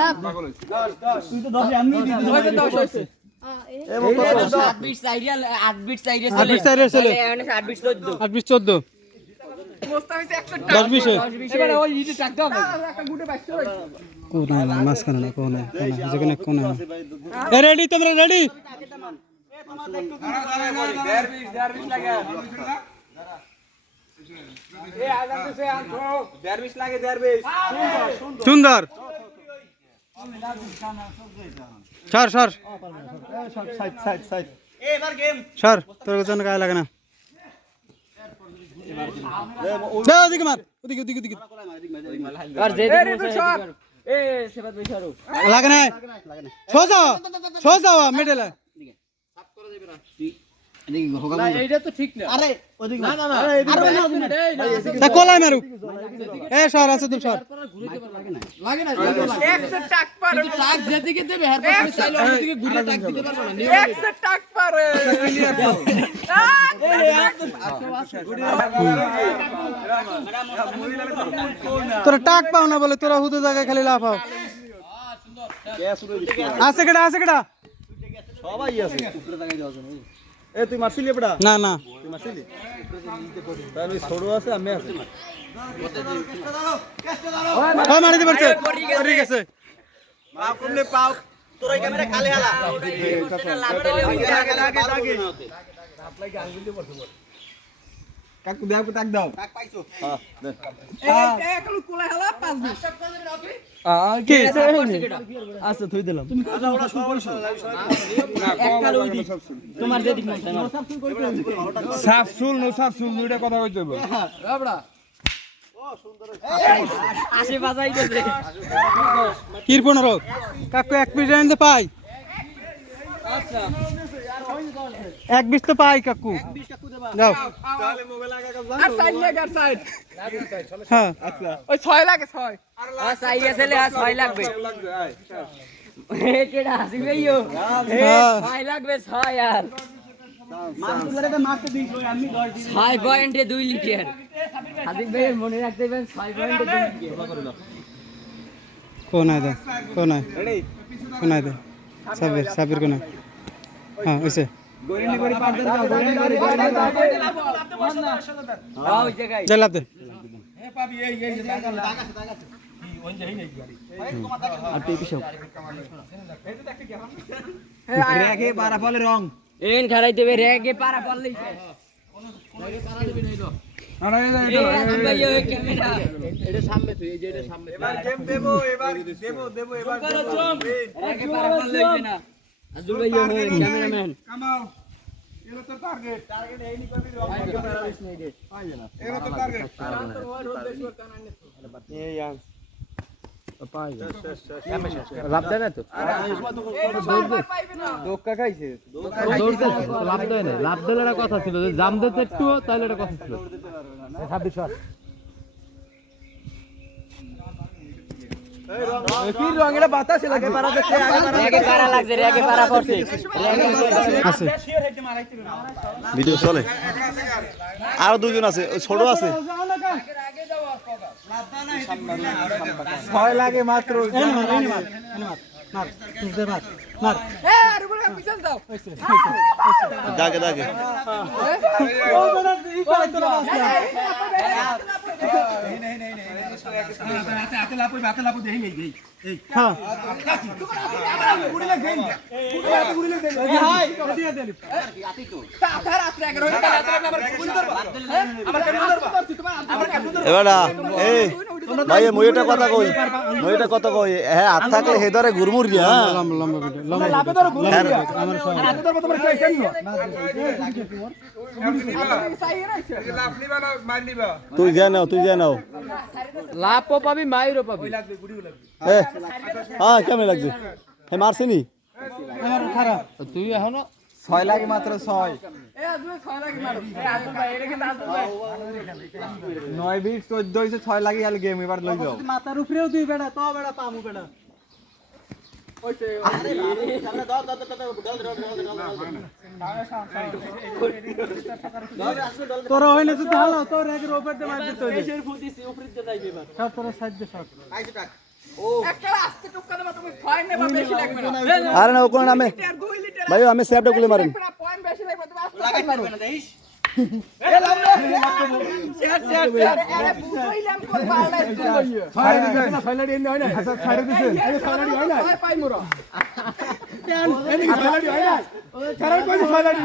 লাভ তুই তো 10 আমি দিই 10 হইছে এ মত 8 বিট সাইরিয়াল 8 বিট সাইরিয়াল 8 বিট সাইরিয়াল চলে 8 বিট 14 8 বিট 14 মোস্তা হইছে 10 বিট এবারে ওই ইটে টাক দাও একটা গুটে বাইছে কোন না মাঝখানে না কোন না যেখানে কোন না এ রেডি তোমরা রেডি দেড় বিশ লাগে এ আজান সে আনছো দেড় বিশ লাগে দেড় বিশ সুন্দর সর সর সাইড এবার গেম সর তোর জন্য গায়ে লাগে না দাও ওদিকে মার ওদিকে ওদিকে ওদিকে আর যে দিন এ সেবাত ভাই সরো লাগে না সোজা মিডলে না এইটা তো ঠিক না আরে ওদিকে না না তা কোলাই মারুক এ সর আছে তুই সর লাগে না 100 টাক পারে কিন্তু টাক যেদিকে দেবে হের পাশে চাইলে ওদিকে ঘুরে টাক দিতে পারবে না 100 টাক পারে ক্লিয়ার দাও তোরা টাক পাও না বলে তোরা হুদো জায়গায় খালি লাফাও আছে কেডা সবাই আছে উপরে জায়গায় যাওয়ার জন্য এ তুই মারছিলি এবড়া না না তুই মারছিলি তাহলে ছোট আছে আমি আছে ও মারি দি পড়ছে ঠিক আছে পাও কমলে পাও তোর এই ক্যামেরা খালি হালা কাকু দেও তাক দাও তাক পাইছো হ্যাঁ এই একলু কোলা হালা 5 মিনিট কি আচ্ছা থই দিলাম তুমি কথা বলা শুরু করিছো এককাল ওই দিক তোমার যে দিক মন চাই সাফসুল নো সাফসুল দুইটা কথা কইতে হবে এবড়া ও সুন্দর আসে বাজাই দেছে কির 15 কাকু এক পিস এনে পাই আচ্ছা এক বিশ তো পাই কাকু যাও তাহলে মোবাইল আগা কাজ আর সাইড লাগা সাইড হ্যাঁ আচ্ছা ওই 6 লাগে 6 আর সাইড আছে লে 6 লাগবে এ কেডা আসিবেইও এ 6 লাগবে 6 यार মানতুলারে তো মারতে দিই আমি 10 দিই 6 পয়েন্টে 2 লিটার হাদিক ভাই মনে রাখতে দিবেন 6 পয়েন্টে 2 লিটার কোন আইদা কোন আইদা সাবির কোন হ্যাঁ ওইসে গোরিনি করে পার দেন যাও গোরিনি করে দাও ওই জায়গায় যা লাভ দে এ পাবি এই দাগ আছে ওই যাই নাই গাড়ি আর তুই পিছাও রেগে পারা ফলে রং এন খারাই দেবে রেগে পারা পড়লেই না ভাই ওই ক্যামেরা এটা সামনে তুই এই যে এটা সামনে এবার গেম দেবো এবার রেগে পারা পড়লেই না আজুল ভাই ওই ক্যামেরাম্যান কামাও এলো তো টার্গেট এই নি কবি রং এলো তো টার্গেট এই यार পাই লাভ দেয় না তো দোক্কা খাইছে লাভ দেয় না লাভ দিলে একটা কথা ছিল যে জাম দিতে একটু তাহলে একটা কথা ছিল 26 কি রং এটা বাতাসে লাগে পারা দেখতে রেগে পারা লাগছে রেগে পারা পড়ছে আছে ভিডিও চলে আর দুজন আছে ছোট আছে ভয় লাগে মাত্র মার এ আর বলে পিছন দাও দাগে দাগে ও বড় ই করে তোরা বাসা হাতে লাপই দেই নেই এই হ্যাঁ গুড়ি লাগ দেই গুড়ি লাগ দেই হাই দিয়ে দেলি তা রাত্রে 11 হইছে রাত্রে আবার গুড়ি ধরবা আবার কেন ধরবা তোমার কেন ধরবা এবারে এই ভাই মইটা কথা কই হ্যাঁ হাত থাকলে হে ধরে গুরমুর দিয়া লম্বা লম্বা ভিডিও লম্বা লাপে ধরো গুড়ি আমার সব হাতে ধরবা তোমার কেন লাফলি বানা মার নিবা তুই যা নাও লাভও পাবি মাইরও পাবি লাগবে গুড়িও লাগবে হ্যাঁ কেমন লাগছে হে মারছিনি আমার খারাপ তুই এখনো 6 লাগে মাত্র 6 এ আজকে 6 লাগে মারো এ আজকে ভাই এটা কিন্তু আজকে ভাই 9 বিট 14 হইছে 6 লাগে আর গেম এবার লই যাও মাথার উপরেও তুই বেড়া তো বেড়া পামু বেড়া তোরা হইলে তো ভালো তোর এর উপর দিয়ে মার দিতে হইবে এসের ফুটিছি উপরে দিয়ে যাইবে এবার সব তোরা সাইড দে সব একটা আস্তে টুকরা পয়েন্ট নেবা বেশি লাগবে না আরে না ও কোন নামে লিটার 2 লিটার ভাই আমি স্যাপটা গুলি মারেন পয়েন্ট বেশি লাগবে তুমি আস্তে আস্তে মারো আরে বুঝইলাম কোন পাল্লা ছাড়ে দিছে না সাইলাডি এনে হয় না ছাড়ে দিছে সাইলাডি হয় না পাই মোরা এনে সাইলাডি হয় না ছাড়ার কই সাইলাডি